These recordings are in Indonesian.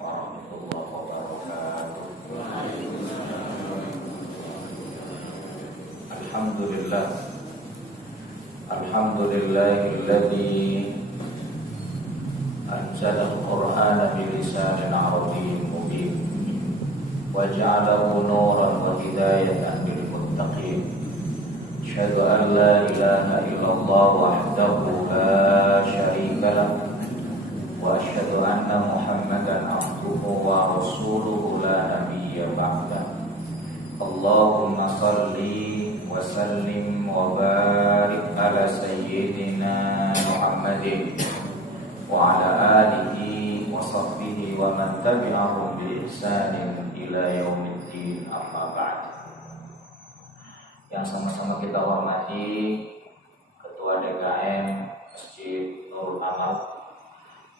warahmatullahi wabarakatuh. Alhamdulillah. Alhamdulillahilladzi anzala al-Qur'ana bilisanin arabiyyin mubin wa ja'alahu nuran wa hidayatan lil muttaqin. Asyhadu an la ilaha illallah wahdahu la syarika lahu wa asyhadu anna Muhammadan abduhu wa rasuluhu la nabiyya ba'dah. Allahumma salli wa sallim wa barik ala sayyidina Muhammadin wa ala alihi wa sahbihi wa man tabi'ahum bi ihsanin ila yaumiddin, amma ba'd. Yang sama-sama kita hormati Ketua DKM Masjid Nurul Amal,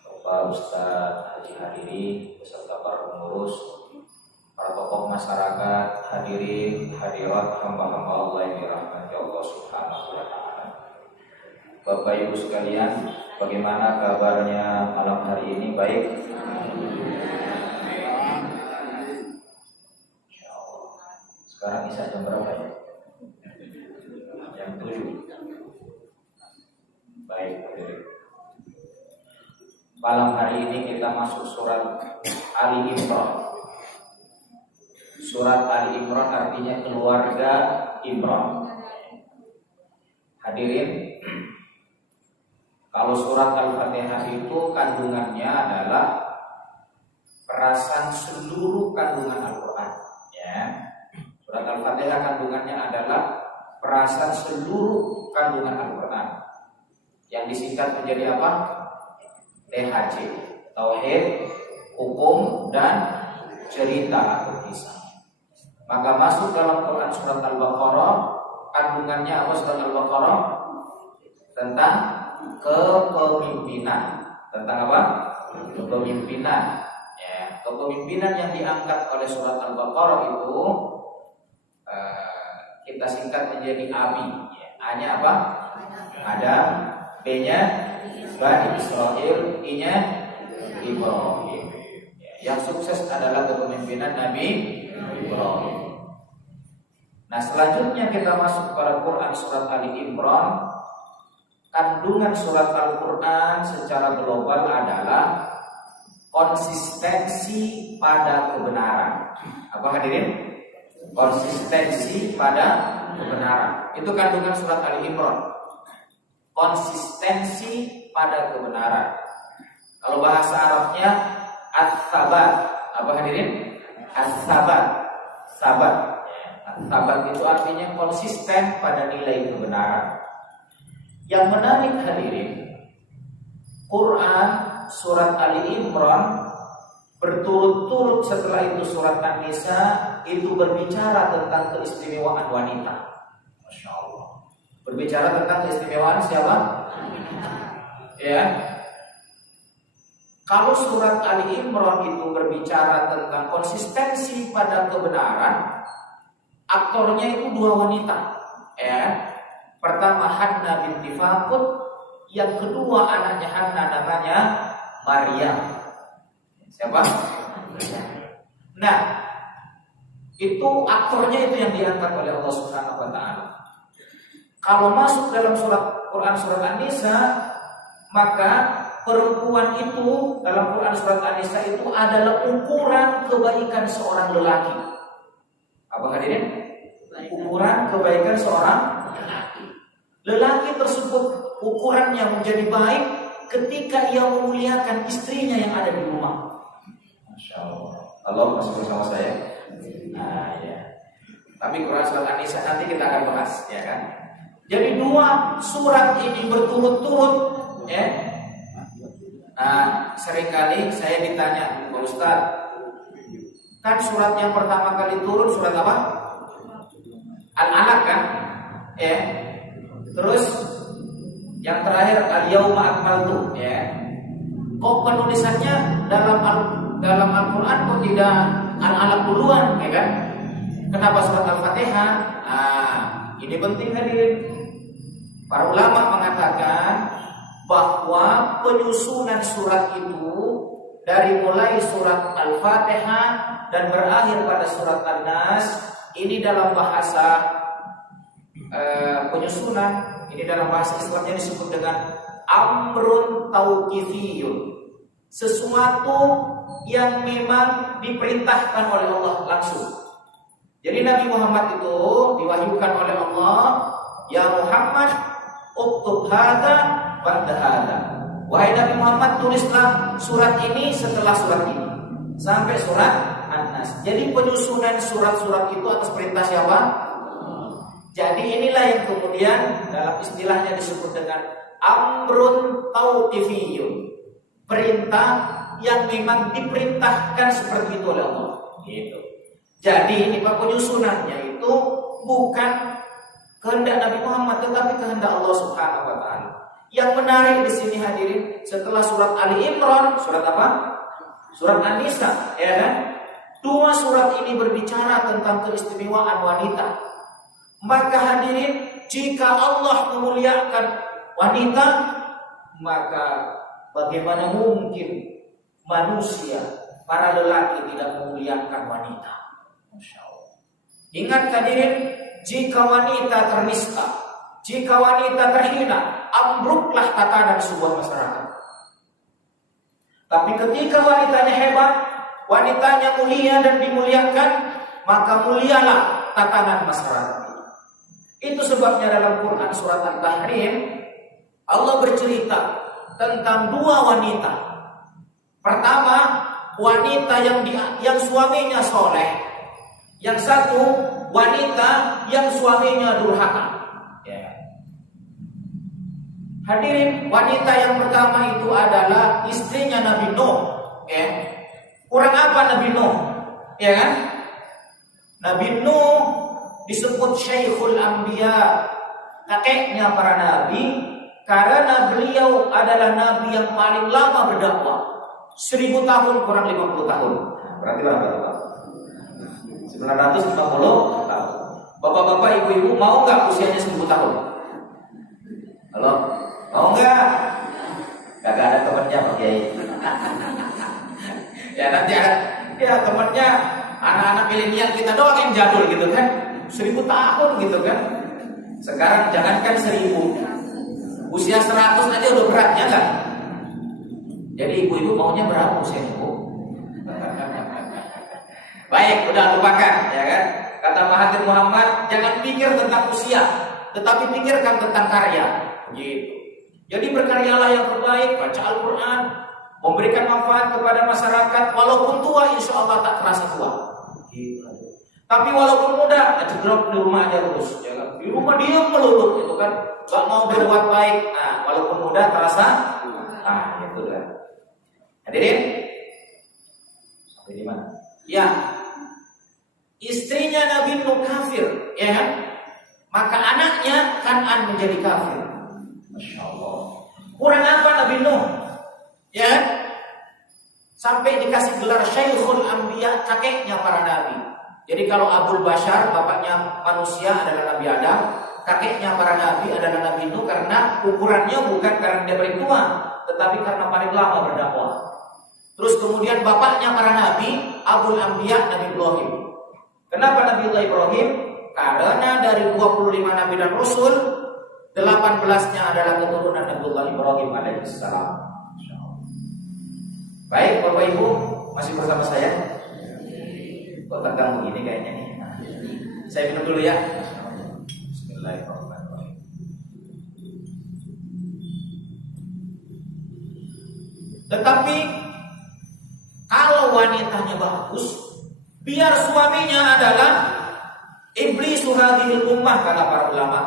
Bapak Ustadz Haji Hariri beserta para pengurus, para tokoh masyarakat, hadirin hadirat hamba-hamba Allah yang dirahmati Allah Subhanahu wa taala. Bapak Ibu sekalian, bagaimana kabarnya malam hari ini? Baik? Insyaallah. Sekarang isya jam berapa ya? Jam 7. Baik, hadirin. Malam hari ini kita masuk surat Ali Imran. Surat Ali Imran artinya keluarga Imran. Hadirin, kalau surat Al-Fatihah itu kandungannya adalah perasan seluruh kandungan Al-Quran. Ya. Surat Al-Fatihah kandungannya adalah perasan seluruh kandungan Al-Quran, yang disingkat menjadi apa? THC, Tauhid, Hukum, dan Cerita atau Kisah. Maka masuk dalam Quran surat Al-Baqarah, kandungannya apa surat Al-Baqarah? Tentang kepemimpinan. Tentang apa? Kepemimpinan. Ya, kepemimpinan yang diangkat oleh surat Al-Baqarah itu kita singkat menjadi ABI. Ya, A-nya apa? Adam, B-nya Bani Israel, I-nya Ibrahim. Ya, yang sukses adalah kepemimpinan Nabi Ibrahim. Nah, selanjutnya kita masuk pada Quran surat Ali Imran. Kandungan surat Al-Quran secara global adalah konsistensi pada kebenaran. Apa hadirin? Konsistensi pada kebenaran. Itu kandungan surat Ali Imran. Konsistensi pada kebenaran. Kalau bahasa Arabnya as-sabat. Apa hadirin? As-sabat. Sabat. Sabat itu artinya konsisten pada nilai kebenaran. Yang menarik hadirin, Quran surat Ali Imran berturut-turut setelah itu surat An-Nisa itu berbicara tentang keistimewaan wanita. Masya Allah. Berbicara tentang keistimewaan siapa? Ya. Kalau surat Ali Imran itu berbicara tentang konsistensi pada kebenaran, aktornya itu dua wanita. Ya. Pertama Hanna binti Fakut, yang kedua anaknya Hanna namanya Maryam. Siapa? Nah, itu aktornya itu yang diangkat oleh Allah Subhanahu wa taala. Kalau masuk dalam surat Quran surat An-Nisa, maka perempuan itu dalam Quran surat An-Nisa itu adalah ukuran kebaikan seorang lelaki. Apa hadirin? Ukuran kebaikan seorang lelaki tersebut ukurannya menjadi baik ketika ia memuliakan istrinya yang ada di rumah. Masya Allah. Allah masih bersama saya. Nah ya. Tapi Quran surat An-Nisa nanti kita akan bahas, ya kan? Jadi dua surat ini berturut-turut, ya. Nah, seringkali saya ditanya, Pak Ustaz, kan surat yang pertama kali turun surat apa? Al-Alaq kan? Ya. Terus yang terakhir Al-Yauma Akmaltu, ya. Kok penulisannya dalam Al-Qur'an kok tidak Al-Alaq duluan, ya kan? Kenapa surat Al-Fatihah? Nah, ini penting hadirin. Para ulama mengatakan bahwa penyusunan surat itu dari mulai surat Al-Fatihah dan berakhir pada surat An-Nas, ini dalam bahasa penyusunan, ini dalam bahasa Islamnya disebut dengan amrun tauqifiyun, sesuatu yang memang diperintahkan oleh Allah langsung. Jadi Nabi Muhammad itu diwahyukan oleh Allah, ya Muhammad uktub hadza ba'da hadza. Wahai Nabi Muhammad, tulislah surat ini setelah surat ini sampai surat An-Nas. Jadi penyusunan surat-surat itu atas perintah siapa? Jadi inilah yang kemudian dalam istilahnya disebut dengan amrun tauqifiyyun, perintah yang memang diperintahkan seperti itu oleh Allah. Gitu. Jadi ini Pak, penyusunannya itu bukan kehendak Nabi Muhammad tetapi kehendak Allah Subhanahu wa taala. Yang menarik di sini hadirin, setelah surat Ali Imran, surat apa? Surat An-Nisa, ya kan? Dua surat ini berbicara tentang keistimewaan wanita. Maka hadirin, jika Allah memuliakan wanita, maka bagaimana mungkin manusia, para lelaki tidak memuliakan wanita? Masya Allah. Ingat hadirin, jika wanita ternista, jika wanita terhina, ambruklah tatanan sebuah masyarakat. Tapi ketika wanitanya hebat, wanitanya mulia dan dimuliakan, maka mulialah tatanan masyarakat. Itu sebabnya dalam Quran surat At-Tahrim Allah bercerita tentang dua wanita. Pertama, wanita yang suaminya soleh. Yang satu, wanita yang suaminya durhaka. Hadirin, wanita yang pertama itu adalah istrinya Nabi Nuh. Kurang apa Nabi Nuh? Ya kan? Nabi Nuh disebut Syekhul Anbiya, kakeknya para nabi, karena beliau adalah nabi yang paling lama berdakwah. 1000 tahun kurang 50 tahun. Berarti berapa Pak? 950 tahun. Bapak-bapak, ibu-ibu, mau nggak usianya 1000 tahun? Halo? Mau nggak? Kagak ada temannya Pak Kiai. Ya nanti ada ya temannya anak-anak milenial kita doang yang jadul gitu kan. 1000 tahun gitu kan. Sekarang jangankan 1000, usia 100 aja udah beratnya kan. Jadi ibu-ibu maunya berapa usianya Bu? Baik, udah lupakan ya kan. Kata Mahathir Muhammad, jangan pikir tentang usia, tetapi pikirkan tentang karya. Gitu. Jadi berkaryalah yang terbaik, baca Al-Quran, memberikan manfaat kepada masyarakat. Walaupun tua, insya Allah tak terasa tua. Gitu. Tapi walaupun muda, cedrok di rumah aja terus. Ya, di rumah diam melulu, gitu kan, gak mau berbuat baik. Nah, walaupun muda terasa, gitu kan. Hadirin, sampai di mana? Ya, istrinya Nabi Nuh kafir, ya kan? Maka anaknya Kan'an menjadi kafir. Masya Allah. Kurang apa Nabi Nuh? Ya, sampai dikasih gelar Syekhul Anbiya, kakeknya para nabi. Jadi kalau Abul Bashar, bapaknya manusia adalah Nabi Adam, kakeknya para nabi adalah Nabi Nuh, karena ukurannya bukan karena dia paling tua, tetapi karena paling lama berdakwah. Terus kemudian bapaknya para nabi, Abul Anbiya, Nabi Ibrahim. Kenapa Nabi Ibrahim? Karena dari 25 nabi dan rasul, 18-nya adalah keturunan Nabi Ibrahim alaihissalam. Baik Bapak Ibu, masih bersama saya? Kok tegang begini kayaknya nih. Saya minum dulu ya. Bismillahirrahmanirrahim. Tetapi kalau wanitanya bagus, biar suaminya adalah iblis hadhil ummah, kata para ulama.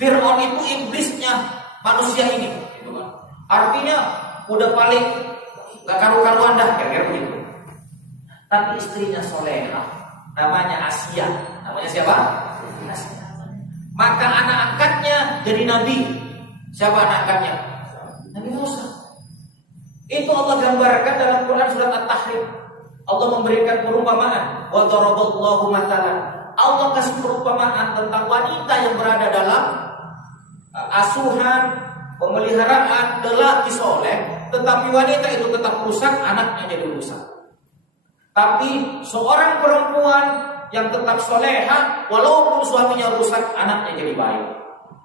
Fir'aun itu iblisnya manusia ini, gitu kan. Artinya udah paling gak karu-karuan dah, kira-kira begitu. Tapi istrinya soleha, namanya Asia. Namanya siapa? Asia. Maka anak angkatnya jadi nabi. Siapa anak angkatnya? Nabi Musa. Itu Allah gambarkan dalam Quran surat At-Tahrim. Allah memberikan perumpamaan. Wa daraballahu mathalan. Allah kasih perumpamaan tentang wanita yang berada dalam asuhan, pemeliharaan lelaki soleh tetapi wanita itu tetap rusak, anaknya jadi rusak. Tapi seorang perempuan yang tetap soleha, walaupun suaminya rusak, anaknya jadi baik.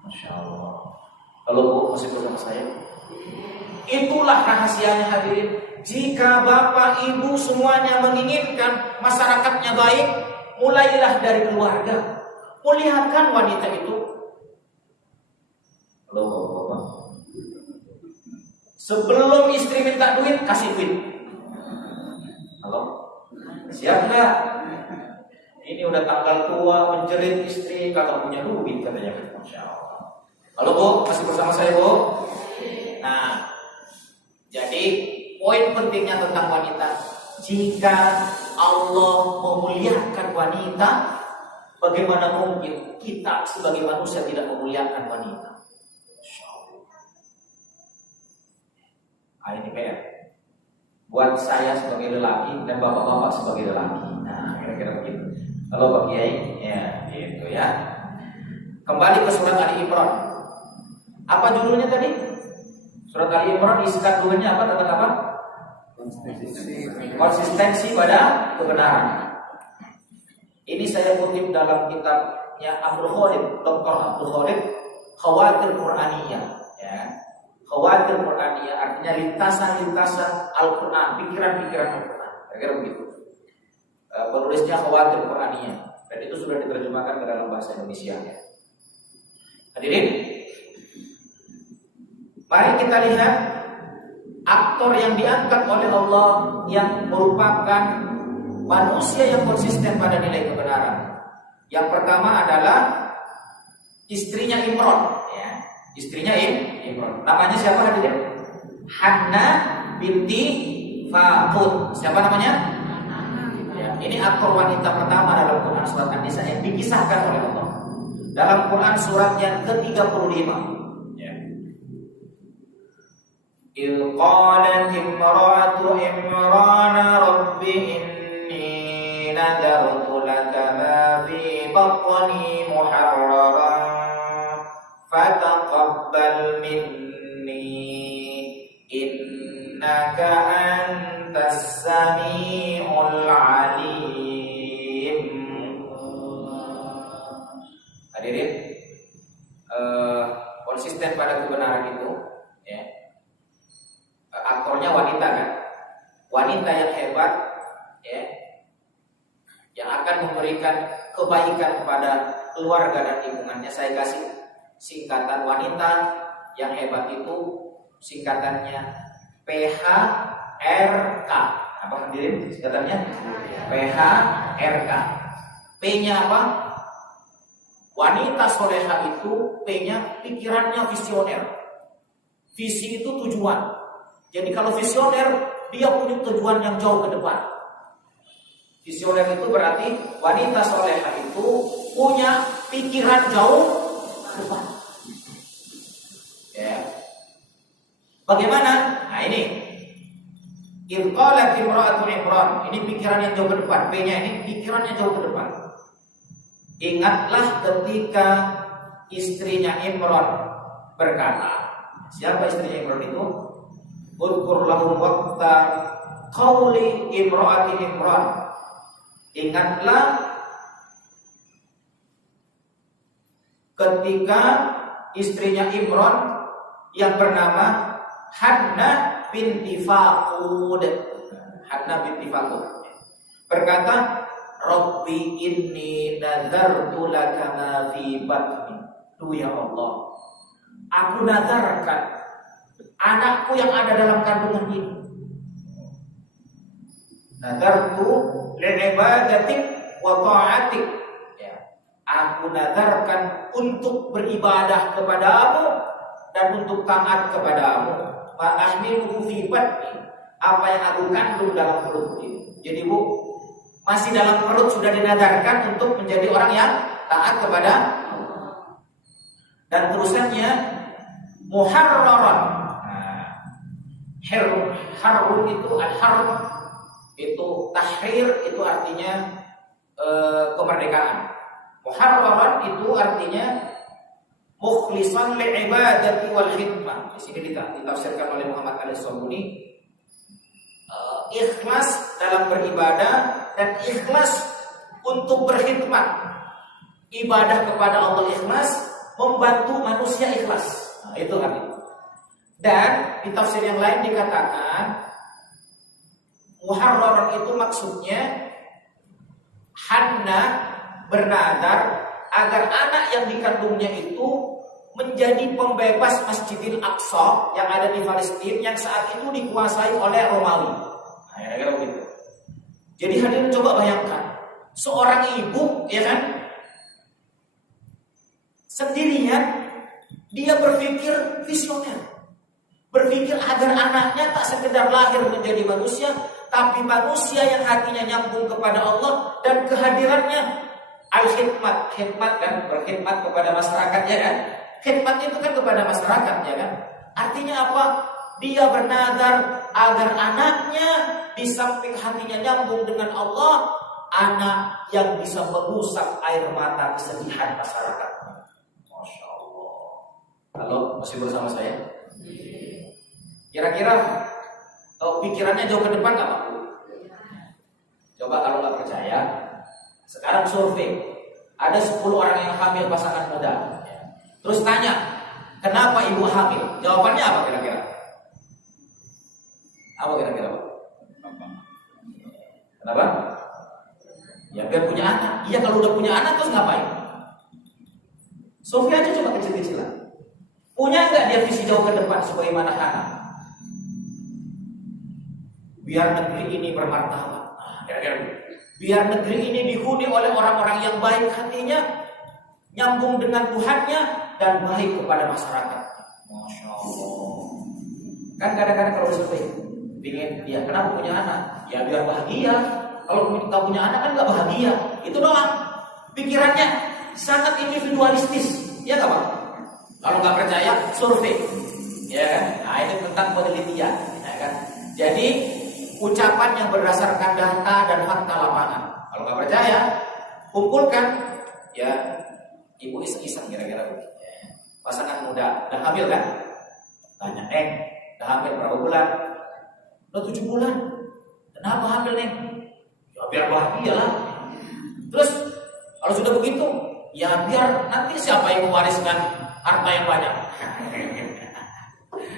Masya Allah. Kalau Bu masih bersama saya, itulah rahasianya hadirin. Jika bapak ibu semuanya menginginkan masyarakatnya baik, mulailah dari keluarga. Muliakan wanita itu. Halo bapak. Sebelum istri minta duit, kasih duit. Halo. Siap nggak? Ini udah tanggal tua menjerit istri kalau punya duit katanya. Masya Allah. Halo Bu, masih bersama saya Bu? Nah, jadi poin pentingnya tentang wanita, jika Allah memuliakan wanita, bagaimana mungkin kita sebagai manusia tidak memuliakan wanita? Masya Allah. Ini PR buat saya sebagai lelaki dan bapak-bapak sebagai lelaki. Nah, kira-kira begitu. Kalau Pak Kiai, ya gitu ya. Kembali ke surat Ali Imran. Apa judulnya tadi? Surat Ali Imran isi kandungannya apa, tentang apa? Konsistensi pada kebenaran. Ini saya kutip dalam kitabnya Abdul Khalid, Dr. Abdul Khalid, Khawatir Qur'aniyah. Ya. Khawatir Qur'aniyah artinya lintasan-lintasan Al-Quran, pikiran-pikiran Al-Quran. Kira-kira begitu. Penulisnya Khawatir Qur'aniyah, dan itu sudah diterjemahkan ke dalam bahasa Indonesia. Hadirin, mari kita lihat aktor yang diangkat oleh Allah yang merupakan manusia yang konsisten pada nilai kebenaran. Yang pertama adalah istrinya Imran, ya. Istrinya Imran. Namanya siapa hadirin? Hanna binti Faqud. Siapa namanya? Ya, ini aktor wanita pertama dalam Quran surat An-Nisa yang dikisahkan oleh Allah. Dalam Quran surat yang ke-35. Ya. Il qalat imra'atu Imran rabbi inni nadartu laka ma fi batni muharraran fataqabbal minni innaka antas samiul alim. Hadirin, konsisten pada kebenaran itu, ya. Aktornya wanita kan, wanita yang hebat, ya, yang akan memberikan kebaikan kepada keluarga dan lingkungannya. Saya kasih singkatan wanita yang hebat itu, singkatannya PHRK. Apa hadirin singkatannya? PHRK. P-nya apa? Wanita soleha itu P-nya pikirannya visioner. Visi itu tujuan. Jadi kalau visioner, dia punya tujuan yang jauh ke depan. Visioner itu berarti wanita soleha itu punya pikiran jauh ke depan. Ya. Bagaimana? Nah ini Irqalat imra'atu Imran. Ini pikiran yang jauh ke depan. P-nya ini pikirannya jauh ke depan. Ingatlah ketika istrinya Imran berkata. Siapa istrinya Imran itu? Udkur lahum waqta qawli imra'ati Imran. Ingatlah ketika istrinya Imran yang bernama Hanna binti Faqud. Hanna binti Faqud berkata, Rabbi inni nazartu laka ma fi batni. Tuh ya Allah, aku nazarkan anakku yang ada dalam kandungan ini. Nazartu li'ibadatik wa ta'atik. Ya, aku nazarkan untuk beribadah kepadamu dan untuk taat kepadamu. Wa ahmiluhu fi batni. Apa yang aku kandung dalam perut ini. Jadi Bu, masih dalam perut sudah dinadarkan untuk menjadi orang yang taat kepada Allah. Dan terusannya muharraran. Harun itu al-harb itu tahrir, itu artinya kemerdekaan. Muharraran itu artinya mukhlishan li'ibadati wal khidmah. Di sini ditafsirkan oleh Muhammad Al-Sabuni, ikhlas dalam beribadah dan ikhlas untuk berkhidmat. Ibadah kepada Allah ikhlas, membantu manusia ikhlas. Nah, itu artinya. Dan di tafsir yang lain dikatakan muharraran itu maksudnya Hannah bernadar agar anak yang dikandungnya itu menjadi pembebas Masjidil Aqsa yang ada di Palestina yang saat itu dikuasai oleh Romawi. Nah, kira-kira begitu. Jadi hadirin coba bayangkan, seorang ibu, ya kan, sendirian, dia berpikir visioner, berpikir agar anaknya tak sekedar lahir menjadi manusia, tapi manusia yang hatinya nyambung kepada Allah dan kehadirannya al-khidmat, khidmat kan, berkhidmat kepada masyarakat, ya kan? Khidmat itu kan kepada masyarakat, ya kan? Artinya apa? Dia bernadar agar anaknya di samping hatinya nyambung dengan Allah, anak yang bisa mengusap air mata kesedihan masyarakat. Masya Allah. Halo, masih bersama saya? Kira-kira pikirannya jauh ke depan nggak Pak? Coba kalau nggak percaya, sekarang survei, ada 10 orang yang hamil pasangan muda. Terus tanya, kenapa ibu hamil? Jawabannya apa kira-kira? Apa kira-kira Pak? Kenapa? Ya biar punya anak. Iya, kalau udah punya anak terus ngapain? Survei aja coba kecil-kecilan. Punya nggak dia visi jauh ke depan sebagaimana anak? Biar negeri ini bermartabat. Biar negeri ini dihuni oleh orang-orang yang baik hatinya, nyambung dengan Tuhannya dan baik kepada masyarakat. Masya Allah. Kan kadang-kadang kalau survei, ingin dia kenapa punya anak? Ya biar bahagia. Kalau nggak punya anak kan nggak bahagia. Itu doang. Pikirannya sangat individualistis. Ya nggak Pak? Kalau nggak percaya, survei. Ya kan? Nah ini tentang penelitian. Ya kan? Jadi ucapan yang berdasarkan data dan fakta lapangan. Kalau nggak percaya, kumpulkan. Ya, ibu iseng-iseng kira-kira begitu. Pasangan muda, udah hamil kan? Tanya, udah hamil berapa bulan? Udah 7 bulan. Kenapa hamil nih? Ya biar bahagia lah. Terus kalau sudah begitu, ya biar nanti siapa yang mewariskan harta yang banyak?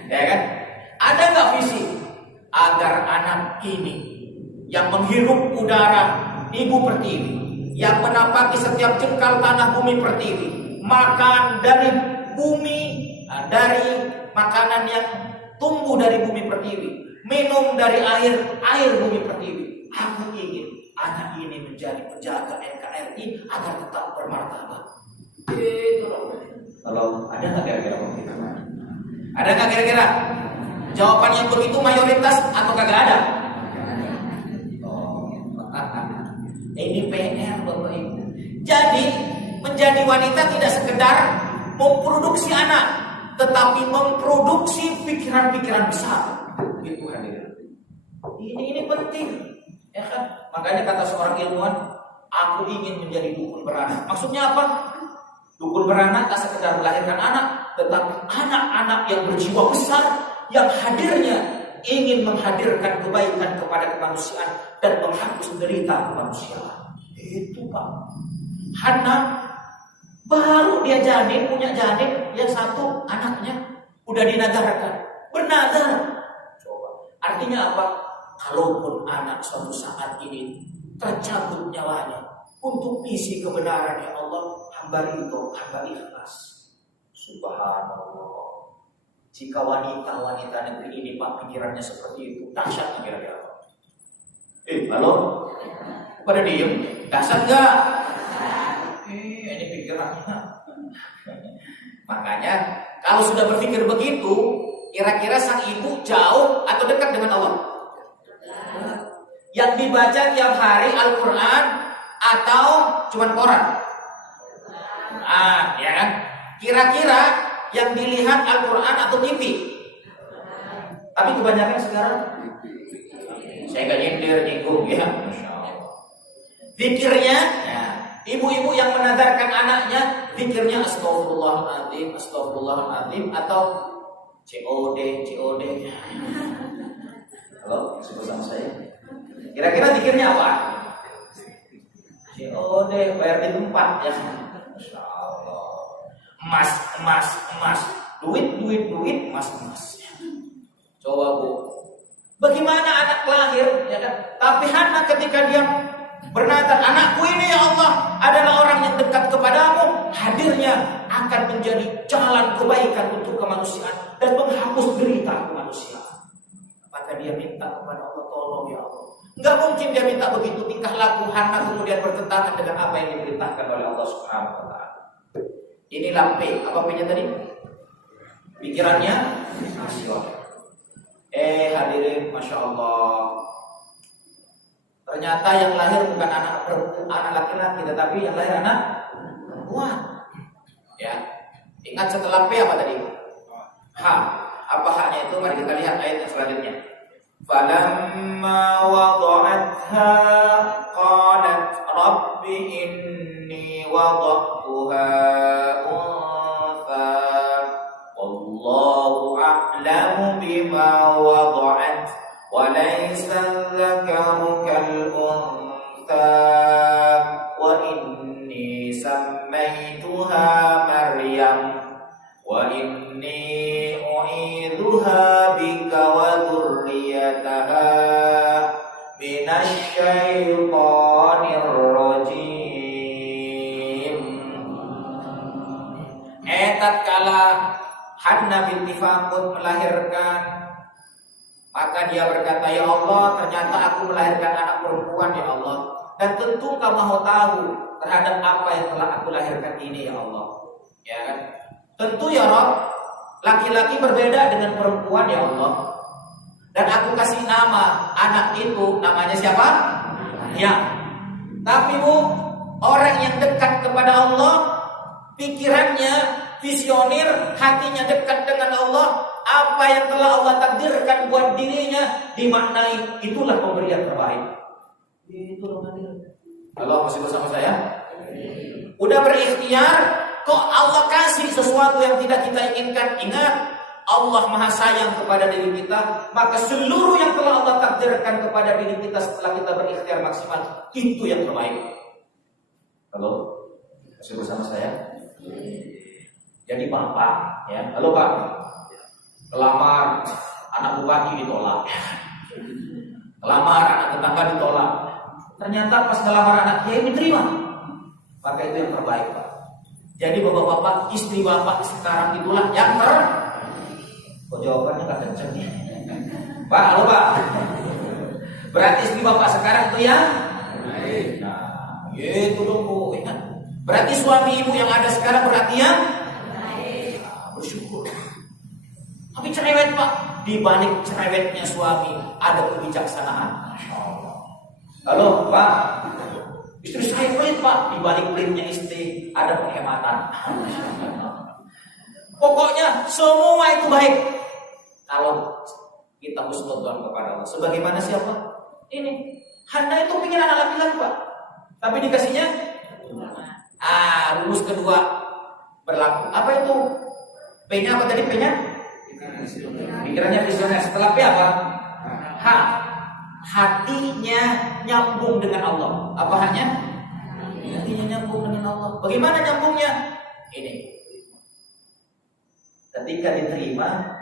Ya kan? Ada nggak visi agar anak ini yang menghirup udara ibu pertiwi, yang menapaki setiap jengkal tanah bumi pertiwi, makan dari bumi, dari makanan yang tumbuh dari bumi pertiwi, minum dari air bumi pertiwi. Aku ingin anak ini menjadi penjaga NKRI agar tetap bermartabat. Kalau ada nggak kira-kira? Ada nggak kira-kira? Jawaban yang begitu mayoritas atau kagak ada? Ini PR Bapak Ibu. Jadi menjadi wanita tidak sekedar memproduksi anak, tetapi memproduksi pikiran-pikiran besar. Itu hadirin. Ini penting. Ya kan? Makanya kata seorang ilmuwan, aku ingin menjadi dukun beranak. Maksudnya apa? Dukun beranak tak sekedar melahirkan anak, tetapi anak-anak yang berjiwa besar, yang hadirnya ingin menghadirkan kebaikan kepada kemanusiaan dan menghapus derita kemanusiaan. Itu Pak. Hannah baru dia janin, punya janin, yang satu anaknya udah dinadarkan, bernadar. Coba. Artinya apa? Kalaupun anak suatu saat ini tercabut nyawanya untuk misi kebenaran, ya Allah, hamba ridho, hamba ikhlas. Subhanallah. Jika wanita-wanita negeri ini Pak pikirannya seperti itu, dahsyat kira-kira Pak. Halo? Pada diem? Dahsyat nggak? Ini pikirannya. Makanya kalau sudah berpikir begitu, kira-kira sang ibu jauh atau dekat dengan Allah? Yang dibaca tiap hari Al-Quran atau cuman koran? Ya kan? Kira-kira yang dilihat Al-Quran atau TV? Tapi kebanyakan sekarang saya nggak nyindir nyinggung ya. Pikirnya ya, Ibu-ibu yang menadarkan anaknya zikirnya astagfirullahaladzim, astagfirullahaladzim atau COD. Halo, sebut sama saya. Kira-kira zikirnya apa? COD, bayar di tempat ya. Masya Allah. Emas. Duit, emas. Coba Bu. Bagaimana anak lahir, ya kan? Tapi anak ketika dia bernadar, anakku ini ya Allah adalah orang yang dekat kepadamu, hadirnya akan menjadi jalan kebaikan untuk kemanusiaan dan menghapus derita kemanusiaan. Maka dia minta kepada Allah, tolong ya Allah. Enggak mungkin dia minta begitu tingkah laku Hana kemudian bertentangan dengan apa yang diperintahkan oleh Allah Subhanahu wa taala. Inilah P. Apa P-nya tadi? Pikirannya rasional. Hadirin, Masya Allah. Ternyata yang lahir bukan anak laki-laki, tetapi yang lahir anak perempuan. Ya, ingat setelah P apa tadi? H. Apa H-nya itu? Mari kita lihat ayat yang selanjutnya. Falamma wada'atha qalat rabbi inni wada'tuha untha wallahu a'lamu bima wada'at wa laysa dzakaru kal untha wa inni sammaytuha Maryam wa inni u'idzuha bika wa dzurriyyataha minasyaitonir rajim. Tatkala Hanna binti Fakut melahirkan, maka dia berkata, ya Allah, ternyata aku melahirkan anak perempuan ya Allah, dan tentu Kau Maha tahu terhadap apa yang telah aku lahirkan ini ya Allah. Ya kan? Tentu ya Rabb, laki-laki berbeda dengan perempuan ya Allah. Dan aku kasih nama anak itu, namanya siapa? Ya. Tapi Bu, orang yang dekat kepada Allah, pikirannya visioner, hatinya dekat dengan Allah, apa yang telah Allah takdirkan buat dirinya dimaknai, itulah pemberian terbaik. Itulah pemberian. Halo, masih bersama saya? Udah berikhtiar, kok Allah kasih sesuatu yang tidak kita inginkan. Ingat, Allah Maha sayang kepada diri kita, maka seluruh yang telah Allah takdirkan kepada diri kita setelah kita berikhtiar maksimal, itu yang terbaik. Halo, masih bersama saya? Jadi bapak, ya, halo Pak, kelamar anak bupati ditolak, kelamar anak tetangga ditolak. Ternyata pas ngelamar anak kiai diterima, maka itu yang terbaik Pak. Jadi bapak-bapak, istri bapak sekarang itulah yang kok jawabannya gak kenceng ya? Pak, halo Pak. Berarti istri bapak sekarang itu yang nah, gitu dong Bu. Berarti suami ibu yang ada sekarang berarti yang bersyukur. Tapi cerewet Pak, di balik cerewetnya suami ada kebijaksanaan. Masya Allah. Halo Pak, istri saya pelit Pak, di balik pelitnya istri ada penghematan. Pokoknya semua itu baik kalau kita husnudzon kepada Allah. Sebagaimana siapa? Ini Hana itu pengen anak laki-laki Pak, tapi dikasihnya rumus kedua berlaku. Apa itu? P-nya apa tadi? P-nya? Pikirannya visioner. Setelah P apa? H. Hatinya nyambung dengan Allah. Apa hanya? Hatinya nyambung dengan Allah. Bagaimana nyambungnya? Ini. Ketika diterima,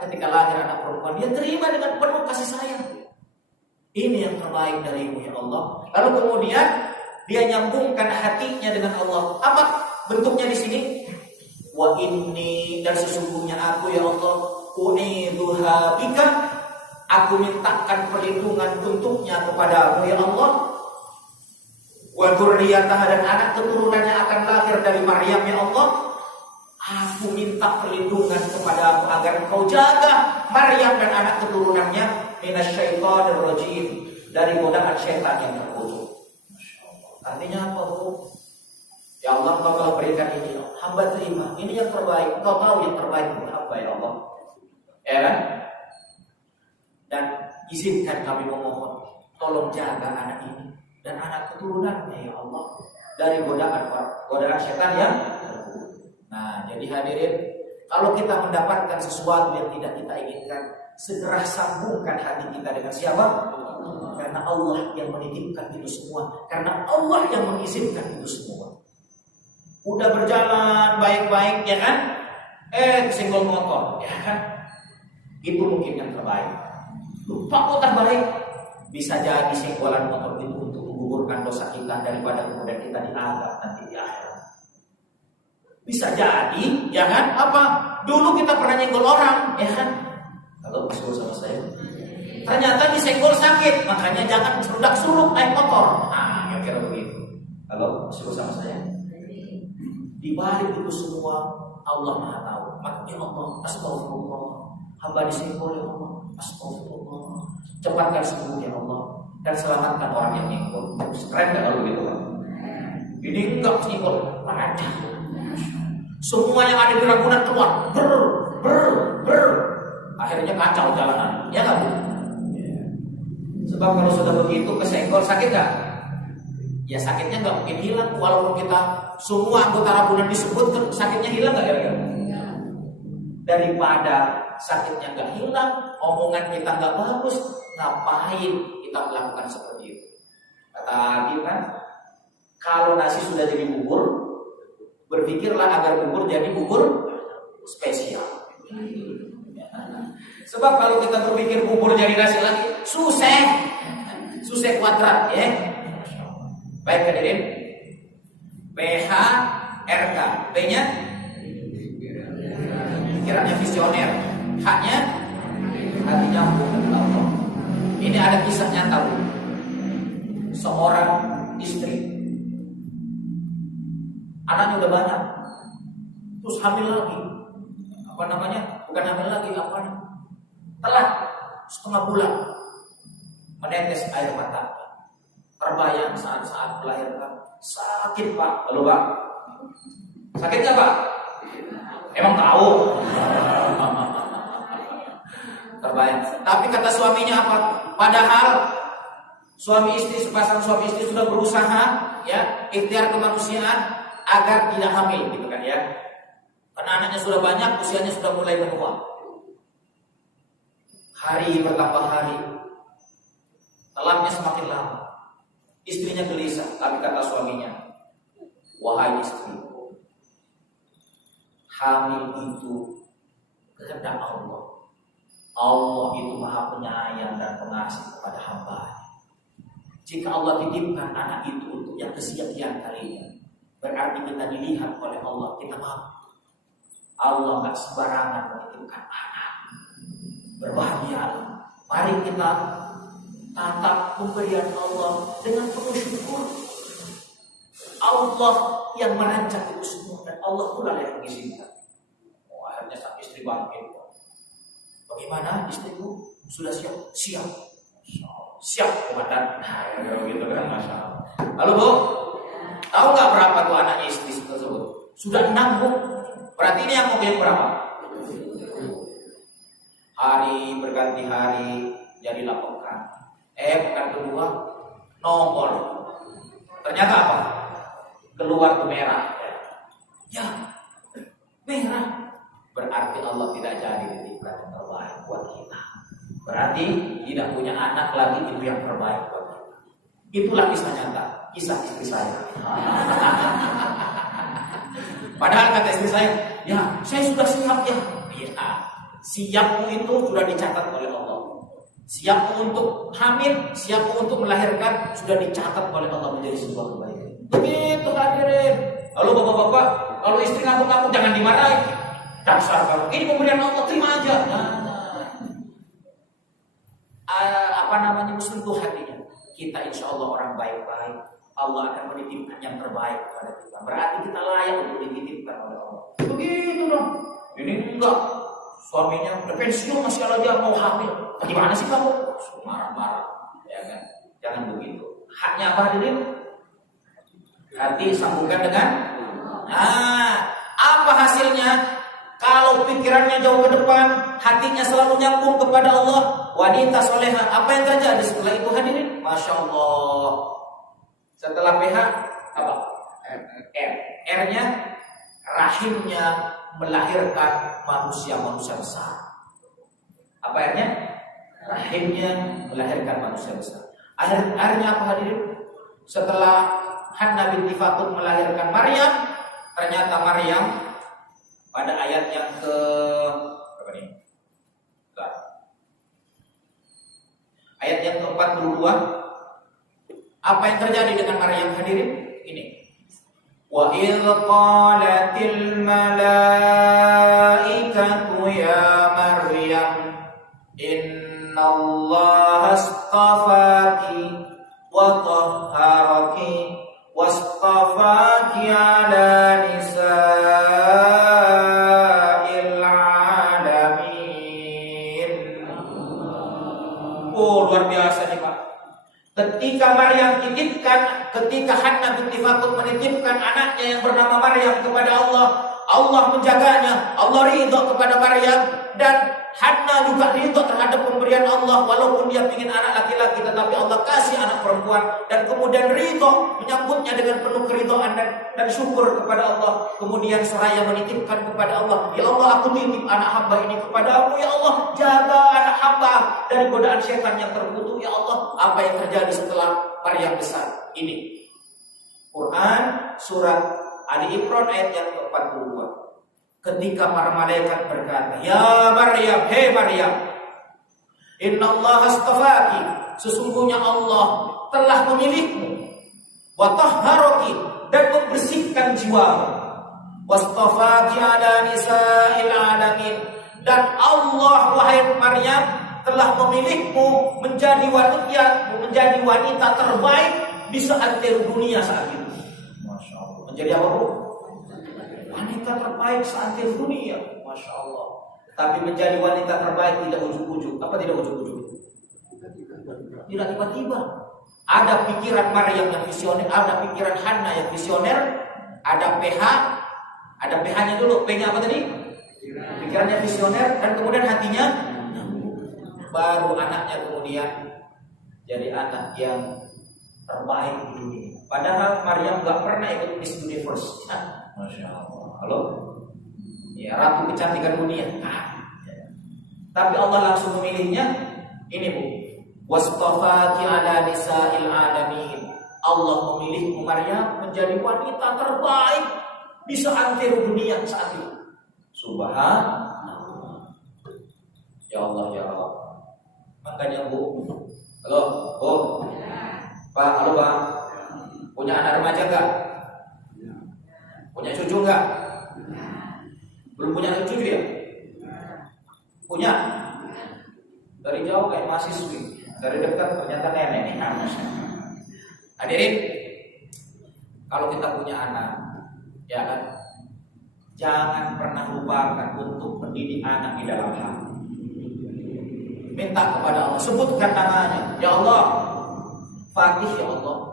ketika lahir anak perempuan, dia terima dengan penuh kasih sayang. Ini yang terbaik darimu ya Allah. Lalu kemudian dia nyambungkan hatinya dengan Allah. Apa bentuknya di sini? Wa inni, dan sesungguhnya aku ya Allah, u'idzuha bika, aku mintakan perlindungan untuknya kepadamu ya Allah. Wa dzurriyyataha, dan anak keturunannya akan lahir dari Maryam ya Allah. Aku minta perlindungan kepadamu agar Engkau jaga Maryam dan anak keturunannya minasyaitonir rajim, dari godaan syaitan yang terkutuk. Artinya apa Bu? Ya Allah, Engkau telah berikan ini, hamba terima. Ini yang terbaik. Engkau tahu yang terbaik untuk hamba ya Allah. Ya kan? Dan izinkan kami memohon, tolong jaga anak ini dan anak keturunannya ya Allah dari godaan setan yang terkutuk. Nah, jadi hadirin, kalau kita mendapatkan sesuatu yang tidak kita inginkan, segera sambungkan hati kita dengan siapa? Karena Allah yang menitipkan itu semua, karena Allah yang mengizinkan itu semua. Udah berjalan baik-baik ya kan? Kesenggol motor ya kan? Itu mungkin yang terbaik. Lupa kok terbaik. Bisa jadi senggolan motor itu untuk menggugurkan dosa kita daripada kemudian kita diazab nanti di akhirat. Bisa jadi, ya kan? Apa? Dulu kita pernah nyenggol orang, ya kan? Kalau disuruh sama saya, ternyata disenggol sakit, makanya jangan serudak-seruk naik motor. Nah, kira-kira begitu. Kalau disuruh sama saya, di balik itu semua Allah Maha tahu. Makanya Allah, astagfirullah, hamba disenggol ya Allah, astagfirullah. Cepatkan sembuh ya Allah dan selamatkan orang yang nyenggol. Keren nggak kalau begitu, Pak? Ini enggak nyenggol, lancar. Semua yang ada di Ragunan keluar, ber. Akhirnya kacau jalanan, ya nggak Bu? Sebab kalau sudah begitu kesenggol sakit nggak? Ya sakitnya nggak mungkin hilang, walaupun kita semua anggota Ragunan disebut, sakitnya hilang nggak ya? Daripada sakitnya nggak hilang, omongan kita nggak bagus, ngapain kita melakukan seperti itu? Kata Abi kan, kalau nasi sudah jadi bubur, berpikirlah agar bubur jadi bubur spesial. Sebab kalau kita berpikir bubur jadi nasi lagi, susah kuadrat ya. Baik hadirin, PH RK, P-nya pikirannya visioner, H-nya hati nyambung dengan Allah. Ini ada kisah nyata Bu. Seorang istri, anaknya udah banyak, terus hamil lagi. Bukan hamil lagi, telat setengah bulan, menetes air mata. Terbayang saat melahirkan, sakit Pak. Halo Pak, sakit nggak Pak? Emang tahu? Terbayang. Tapi kata suaminya apa? Padahal sepasang suami istri sudah berusaha ya, ikhtiar kemanusiaan agar tidak hamil gitu kan ya. Karena anaknya sudah banyak, usianya sudah mulai menua. Hari bertambah hari, telatnya semakin lama. Istrinya gelisah, tapi kata suaminya, wahai istri, hamil itu kehendak Allah. Allah itu Maha Penyayang dan Pengasih kepada hamba. Jika Allah titipkan anak itu untuk yang kesekian kalinya, berarti kita dilihat oleh Allah, kita mampu. Allah gak sembarangan menitipkan anak. Berbahagialah. Mari kita tatap pemberian Allah dengan penuh syukur. Allah yang merancang itu semua dan Allah pula yang mengizinkan. Akhirnya sang istri bangkit. Bagaimana istrimu? Sudah siap? Siap komandan. Nah, gitu kan, Masya Allah. Halo Bu, tahu nggak berapa tuh anaknya istri tersebut? Sudah 6 Bu. Berarti ini yang mau yang berapa? Hari berganti hari jadilah pekan. Pekan kedua nongol. Ternyata apa? Keluar ke merah. Ya, merah. Berarti Allah tidak jadi titipkan yang terbaik buat kita. Berarti tidak punya anak lagi itu yang terbaik buat kita. Itulah kisah nyata, kisah istri saya. Padahal kata istri saya, ya saya sudah siap ya. Iya, siapmu itu sudah dicatat oleh Allah. Siapmu untuk hamil, siapmu untuk melahirkan sudah dicatat oleh Allah menjadi sebuah kebaikan. Begitu hadirin. Lalu bapak-bapak, kalau istri ngamuk-ngamuk jangan dimarahi. Dasar kamu, ini pemberian Allah, terima aja. Muslim itu hatinya. Kita insya Allah orang baik-baik. Allah akan menitipkan yang terbaik kepada kita. Berarti kita layak untuk dititipkan oleh Allah. Begitu dong. Ini enggak. Suaminya udah pensiun masih aja mau hamil. Bagaimana sih kamu? Marah-marah. Ya kan? Jangan begitu. Haknya apa hadirin? Hati sambungkan dengan. Nah, apa hasilnya? Kalau pikirannya jauh ke depan, hatinya selalu nyambung kepada Allah, wanita soleha, apa yang terjadi setelah itu hadirin? Masya Allah, Setelah PH apa? R. R-nya rahimnya melahirkan manusia-manusia besar. Apa R-nya? Rahimnya melahirkan manusia besar. Akhirnya apa hadirin? Setelah Hanna binti Fatur melahirkan Maryam, ternyata Maryam pada ayat yang ke berapa nih? Ayat yang ke-42. Apa yang terjadi dengan Maryam hadirin? Ini. Wa idz qalatil malaikatu ya Maryam innallaha astafaki wa tahharaki wastafaki ala nisa'il alamin. Oh, luar biasa nih Pak. Ketika Maryam titipkan, ketika Hanna binti Fatur menitipkan anaknya yang bernama Maryam kepada Allah, Allah menjaganya, Allah ridho kepada Maryam, dan Hanna juga ridho terhadap pemberian Allah, walaupun dia ingin anak laki-laki, tetapi Allah kasih anak perempuan, dan kemudian ridho menyambutnya dengan penuh keridhaan dan syukur kepada Allah. Kemudian seraya menitipkan kepada Allah, ya Allah, aku titip anak hamba ini kepadamu, ya Allah, jaga anak hamba dari godaan setan yang terkutuk, ya Allah. Apa yang terjadi setelah Maryam besar? Ini Quran surat Ali Imran ayat yang ke-42. Ketika para malaikat berkata, ya Maryam, hei Maryam, innallaha astafaki, sesungguhnya Allah telah memilihmu, wa tahharaki, dan membersihkan jiwamu, wastafaki ala nisa'il alamin, dan Allah, wahai Maryam, telah memilihmu menjadi wanita terbaik di seantero dunia saat itu. Masya Allah. Menjadi apa Bu? Wanita terbaik seantero dunia. Masya Allah. Tapi menjadi wanita terbaik tidak ujuk-ujuk. Apa tidak ujuk-ujuk? Tidak tiba-tiba. Ada pikiran Maryam yang visioner, ada pikiran Hanna yang visioner, ada PH, ada PH-nya dulu. P-nya apa tadi? Pikirannya visioner, dan kemudian hatinya, baru anaknya kemudian jadi anak yang terbaik di dunia. Padahal Maryam gak pernah ikut Miss Universe. Masya Allah. Halo? Ya, ratu kecantikan dunia. Tapi Allah langsung memilihnya. Ini Bu, wastafaki ala nisa'il alamin. Allah memilih Maryam menjadi wanita terbaik di seantero dunia saat itu. Subhanallah. Ya Allah, ya Allah. Makanya Bu, halo Bu, Pak, halo Pak, punya anak remaja enggak? Punya cucu enggak? Belum punya cucu ya? Punya? Dari jauh kayak mahasiswi, dari dekat ternyata nenek nih. Hadirin, kalau kita punya anak, ya kan, jangan pernah lupakan untuk mendidik anak di dalam hati. Minta kepada Allah, sebutkan namanya, ya Allah, Fatih, ya Allah,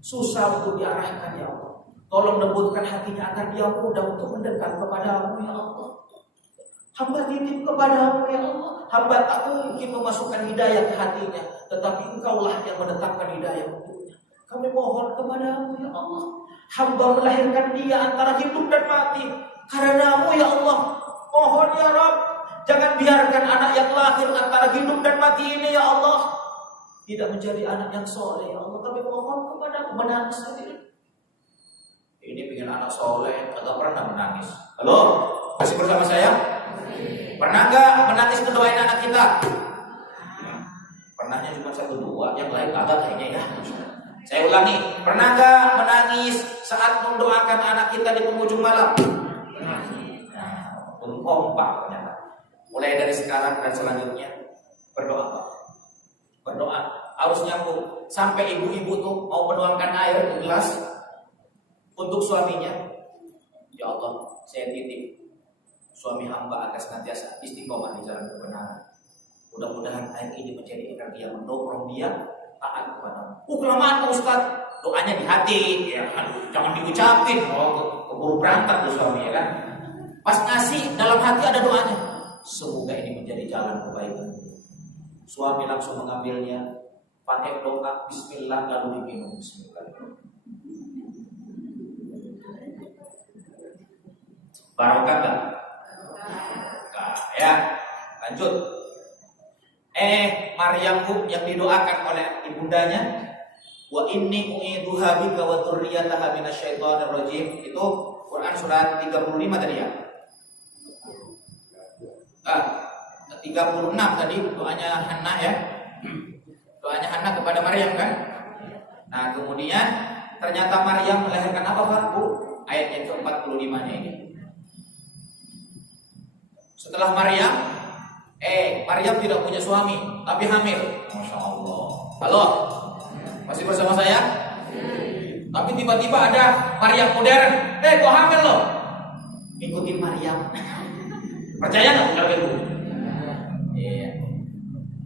susah untuk diarahkan, ya Allah, tolong lembutkan hatinya agar dia mudah untuk mendekat kepadamu, ya Allah. Hamba titip kepadamu, ya Allah. Hamba tak mungkin memasukkan hidayah ke hatinya, tetapi Engkaulah yang menetapkan hidayah untuknya. Kami mohon kepadamu, ya Allah. Hamba melahirkan dia antara hidup dan mati karenamu, ya Allah. Mohon ya Rabb, jangan biarkan anak yang lahir antara hidup dan mati ini, ya Allah, tidak menjadi anak yang soleh, ya Allah. Kami mohon kepadamu, menangis sendiri. Ini pengen anak soleh, agak pernah menangis. Halo, masih bersama saya? Pernah nggak menangis mendoain anak kita? Pernahnya cuma 1-2, yang lain kagak kayaknya ya. Saya ulangi, pernah nggak menangis saat mendoakan anak kita di penghujung malam? Kompak ternyata. Mulai dari sekarang dan selanjutnya berdoa. Berdoa harus nyambung. Sampai ibu-ibu tuh mau menuangkan air ke gelas untuk suaminya. Ya Allah, saya titip suami hamba akan senantiasa istiqomah di jalan kebenaran. Mudah-mudahan air ini menjadi agar dia mendorong dia taat kepada. Kelamaan Pak Ustaz, doanya di hati, ya kan? Jangan diucapin. Keburu berangkat tuh suami, ya kan? Pas ngasih dalam hati ada doanya. Semoga ini menjadi jalan kebaikan. Suami langsung mengambilnya, pakai doa bismillah lalu diminum bismillah. Barokah enggak? Ya, lanjut. Maryam yang didoakan oleh ibundanya, wa inni u'iduha bika wa dzurriyyataha minasyaitonir rajim. Itu Quran surat 35 tadi ya. 36 tadi doanya Hannah ya. Doanya Hannah kepada Maryam kan? Nah, kemudian ternyata Maryam melahirkan apa, Pak? Bu? Ayat yang ke-45-nya ini. Setelah Maryam tidak punya suami, tapi hamil. Masya Allah. Halo? Masih bersama saya? Tapi tiba-tiba ada Maryam modern. Kok hamil loh? Ikutin Maryam. Percaya nggak kalau itu? Iya.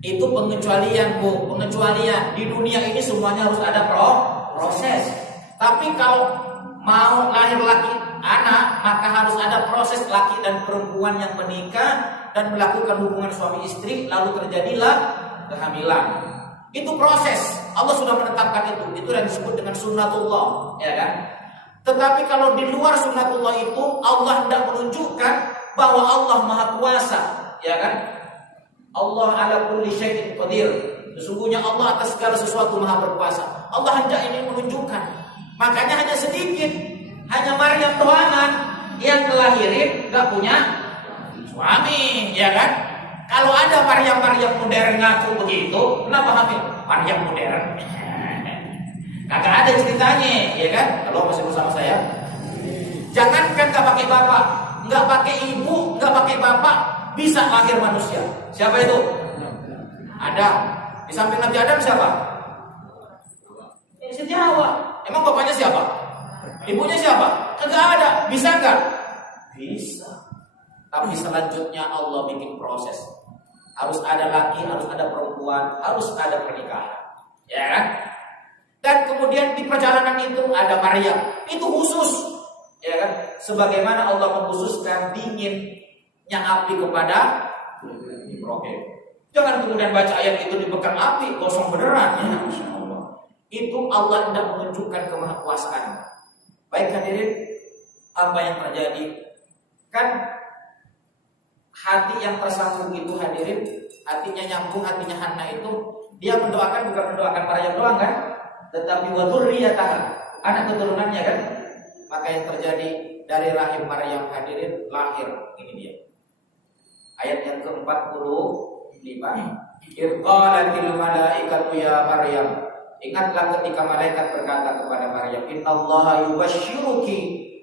Itu pengecualian, Bu. Pengecualian. Di dunia ini semuanya harus ada proses. Tapi kalau mau lahir laki anak, maka harus ada proses laki dan perempuan yang menikah dan melakukan hubungan suami istri, lalu terjadilah kehamilan. Itu proses. Allah sudah menetapkan itu. Itu yang disebut dengan sunnatullah, ya kan? Tetapi kalau di luar sunnatullah itu, Allah hendak menunjukkan bahwa Allah Maha Kuasa, ya kan? Allah ala kulli syai'in qadir. Sesungguhnya Allah atas segala sesuatu Maha berkuasa. Allah hendak ini menunjukkan. Makanya hanya sedikit, hanya Maryam doangan yang ngelahirin gak punya suami, ya kan? Kalau ada Maryam modern ngaku begitu, kenapa hamil? Maryam modern. Kagak ada ceritanya, ya kan? Kalau masih bersama saya. Jangankan gak pakai bapak, gak pakai ibu, gak pakai bapak, bisa lahir manusia. Siapa itu? Ada. Di samping Nabi Adam siapa? Siti Hawa. Emang bapaknya siapa? Ibunya siapa? Kagak ada. Bisa nggak? Bisa. Tapi selanjutnya Allah bikin proses. Harus ada laki, harus ada perempuan, harus ada pernikahan. Ya kan? Dan kemudian di perjalanan itu ada Maryam. Itu khusus. Ya kan? Sebagaimana Allah mengkhususkan dinginnya api kepada Ibrahim. Jangan kemudian baca ayat itu dibekam api, kosong beneran. Ya, Masya Allah. Itu Allah hendak menunjukkan kemahakuasaan. Baik hadirin, apa yang terjadi? Kan hati yang tersambung itu hadirin, hatinya nyambung, hatinya Hannah itu, dia mendoakan bukan mendoakan Maryam doang kan, tetapi wa dzurriyyataha, anak keturunannya kan. Maka yang terjadi dari rahim Maryam hadirin lahir ini dia. Ayat yang ke-45. Irqalatil malaikatu ya Maryam. Ingatlah ketika malaikat berkata kepada Maryam, innallaha yubashshiruki,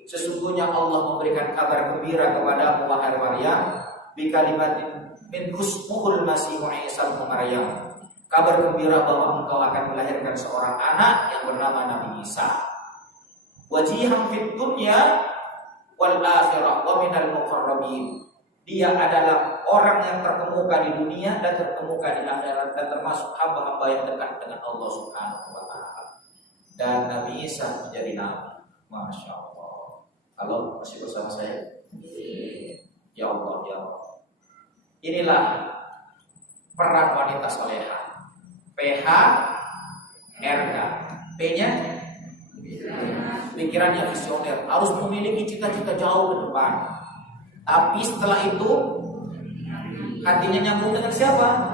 sesungguhnya Allah memberikan kabar gembira kepadamu wahai Maryam, bi kalimatin min husmuhul masih Isa ibn Maryam. Kabar gembira bahwa engkau akan melahirkan seorang anak yang bernama Nabi Isa. Wajihan fid dunya wal akhirah wa minal muqarrabin. Dia adalah orang yang terkemuka di dunia dan terkemuka di akhirat, dan termasuk hamba-hamba yang dekat dengan Allah Subhanahu wa taala. Dan Nabi Isa menjadi nabi. Masya Allah. Halo, masih bersama saya? Ya Allah, ya Allah. Inilah peran wanita soleha. PH RK. P-nya pikirannya visioner, harus memiliki cita-cita jauh ke depan. Tapi setelah itu hatinya nyambung dengan siapa?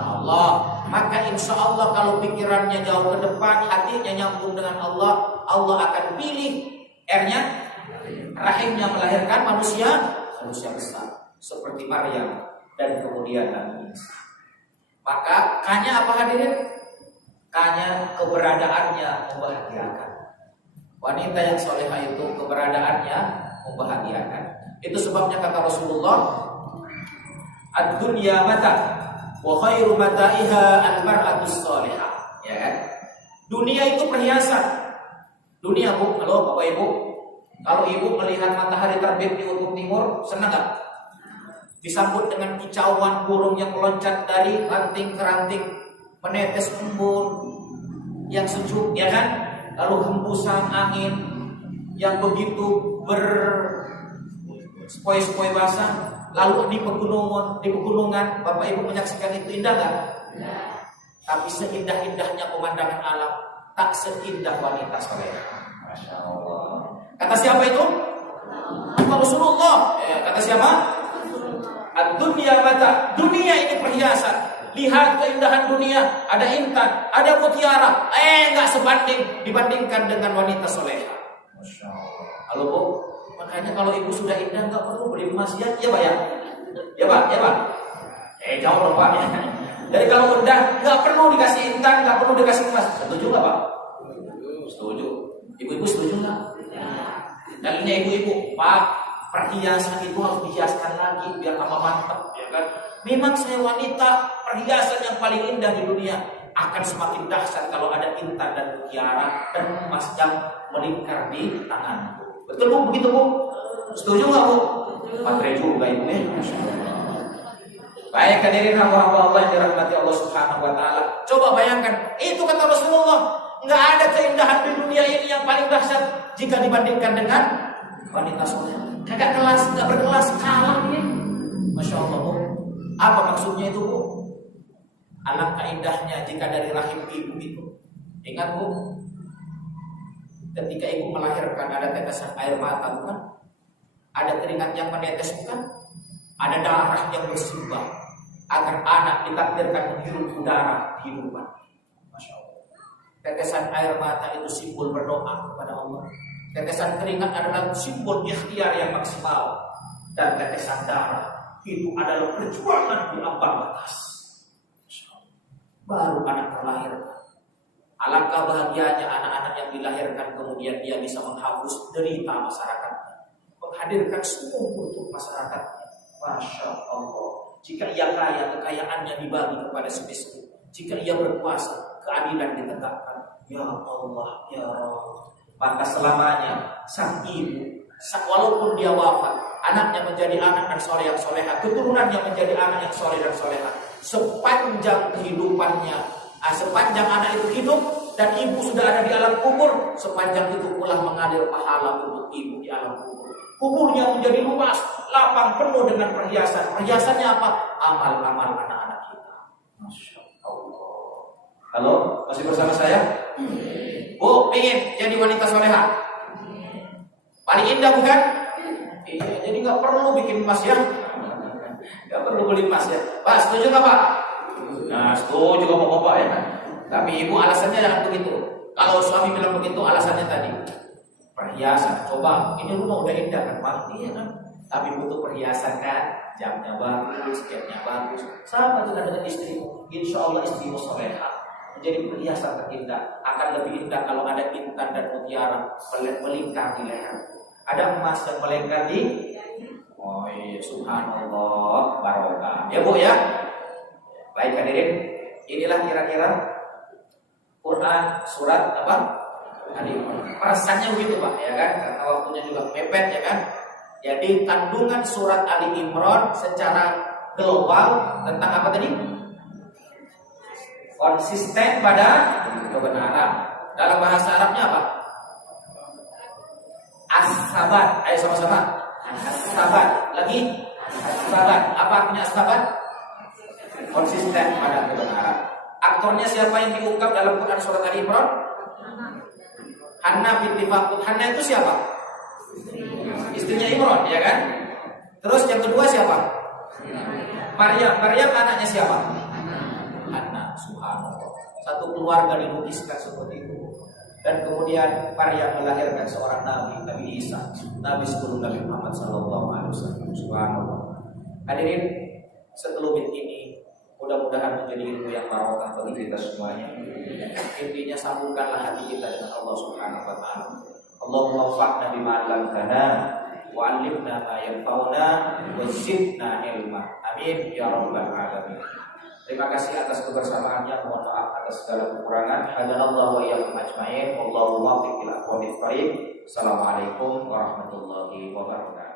Allah. Maka insya Allah kalau pikirannya jauh ke depan, hatinya nyambung dengan Allah, Allah akan pilih R-nya, rahimnya melahirkan manusia besar seperti Maryam dan kemudian Nabi Isa. Maka K-nya apa hadirin? K-nya keberadaannya membahagiakan. Wanita yang solehah itu keberadaannya membahagiakan. Itu sebabnya kata Rasulullah, ad-dunya mata wa khairu mata'iha al-mar'atus salihah. Ya kan? Dunia itu perhiasan. Dunia, Bu, halo Bapak Ibu. Kalau Ibu melihat matahari terbit di ufuk timur, senang enggak? Disambut dengan kicauan burung yang meloncat dari ranting ke ranting, menetes embun yang sejuk, ya kan? Lalu hembusan angin yang begitu sepoi-sepoi basah, lalu di pegunungan Bapak Ibu menyaksikan itu, indah nggak? Tapi seindah-indahnya pemandangan alam tak seindah wanita soleha. Masya Allah. Kata siapa itu? Kata Rasulullah. Kata siapa? Ad-dunya mata. Dunia ini perhiasan. Lihat keindahan dunia. Ada intan, ada mutiara. Enggak sebanding dibandingkan dengan wanita soleha. Masya Allah. Halo Bu. Makanya kalau ibu sudah indah enggak perlu beli emas ya, ya Pak ya. Ya Pak, ya Pak. Jauh dong Pak. Jadi kalau udah nggak perlu dikasih intan, nggak perlu dikasih emas. Setuju nggak Pak? Setuju. Ibu-ibu setuju nggak? Dan ini ibu-ibu, Pak, perhiasan itu harus dihiaskan lagi biar tambah mantap, ya kan? Memang saya wanita, perhiasan yang paling indah di dunia akan semakin dahsyat kalau ada intan dan mutiara dan emas yang melingkar di tangan. Betul Bu? Begitu Bu? Setuju nggak Bu? Matre juga ibu ya. Baik hadirin hamba-hamba Allah yang dirahmati Allah Subhanahu wa taala. Coba bayangkan, itu kata Rasulullah, enggak ada keindahan di dunia ini yang paling dahsyat jika dibandingkan dengan wanita soleh. Kagak kelas, enggak berkelas, kalah dia. Masya Allah Bu. Apa maksudnya itu Bu? Alangkah indahnya jika dari rahim ibu itu. Ingat Bu, ketika ibu melahirkan ada tetesan air mata bukan? Ada keringat yang menetes bukan? Ada darah yang bersimbah agar anak ditakdirkan menghirup udara kehidupan. Masya Allah. Tetesan air mata itu simbol berdoa kepada Allah. Tetesan keringat adalah simbol ikhtiar yang maksimal. Dan tetesan darah itu adalah perjuangan di ambang batas. Masya Allah. Baru anak terlahirkan. Alangkah bahagianya anak-anak yang dilahirkan kemudian dia bisa menghapus derita masyarakatnya, menghadirkan semua untuk masyarakatnya. Masya Allah. Jika ia kaya, kekayaannya dibagi kepada semiskin. Jika ia berkuasa, keadilan ditegakkan. Ya Allah, ya Rabb. Maka selamanya sang ibu, walaupun dia wafat, anaknya menjadi anak dan soleh yang soleha, keturunannya menjadi anak yang soleh dan soleha. Sepanjang kehidupannya, sepanjang anak itu hidup dan ibu sudah ada di alam kubur, sepanjang itu pula mengalir pahala untuk ibu di alam kubur. Kuburnya menjadi luas, lapang penuh dengan perhiasan. Perhiasannya apa? Amal-amal anak-anak kita. Masya Allah. Halo, masih bersama saya? Bu, ingin jadi wanita soleha? Paling indah bukan? Iya, jadi nggak perlu bikin emas ya. Nggak perlu beli emas ya. Pak, setuju nggak Pak? Nah, setuju sama Bapak ya. Tapi ibu alasannya jangan begitu. Kalau suami bilang begitu, alasannya tadi perhiasan. Coba, ini rumah udah indah kan Pak? Iya kan? Tapi butuh perhiasan kan? Jamnya bagus, jamnya bagus. Sama juga dengan istrimu. Insya Allah istrimu soleha, menjadi perhiasan terindah. Akan lebih indah kalau ada intan dan mutiara melingkar di leher. Ada emas yang melingkar di. Oh iya, subhanallah, barokah. Ya Bu ya. Baik hadirin, inilah kira-kira Quran surat apa? Perasaannya begitu Pak, ya kan? Karena waktunya juga mepet, ya kan? Jadi kandungan surat Ali Imran secara global tentang apa tadi? Konsisten pada kebenaran. Dalam bahasa Arabnya apa? As-sabat. Ayo sama-sama. As-sabat. Lagi? As-sabat. Apa artinya as-sabat? Konsisten pada kebenaran. Aktornya siapa yang diungkap dalam Quran surat Ali Imran? Hanna binti Fakut. Hanna itu siapa? Istrinya Imran, ya kan? Terus yang kedua siapa? Maryam. Maryam anaknya siapa? Hanna. Subhanallah. Satu keluarga dilukiskan seperti itu. Dan kemudian Maryam melahirkan seorang nabi, Nabi Isa, nabi sebelum Nabi Muhammad SAW. Subhanallah. Hadirin, sekelumit ini mudah-mudahan menjadi ilmu yang barokah bagi kita semuanya. Intinya sambungkanlah hati kita dengan Allah Subhanahu wa taala. Allahumma fa'na bima 'allamtana wa 'allimna ma yanfa'una wa zidna ilma. Amin ya rabbal alamin. Terima kasih atas kebersamaannya. Mohon maaf atas segala kekurangan. Hadanallahu wa iyyakum ajmain. Wallahu muwaffiq ila aqwamit thoriq. Assalamualaikum warahmatullahi wabarakatuh.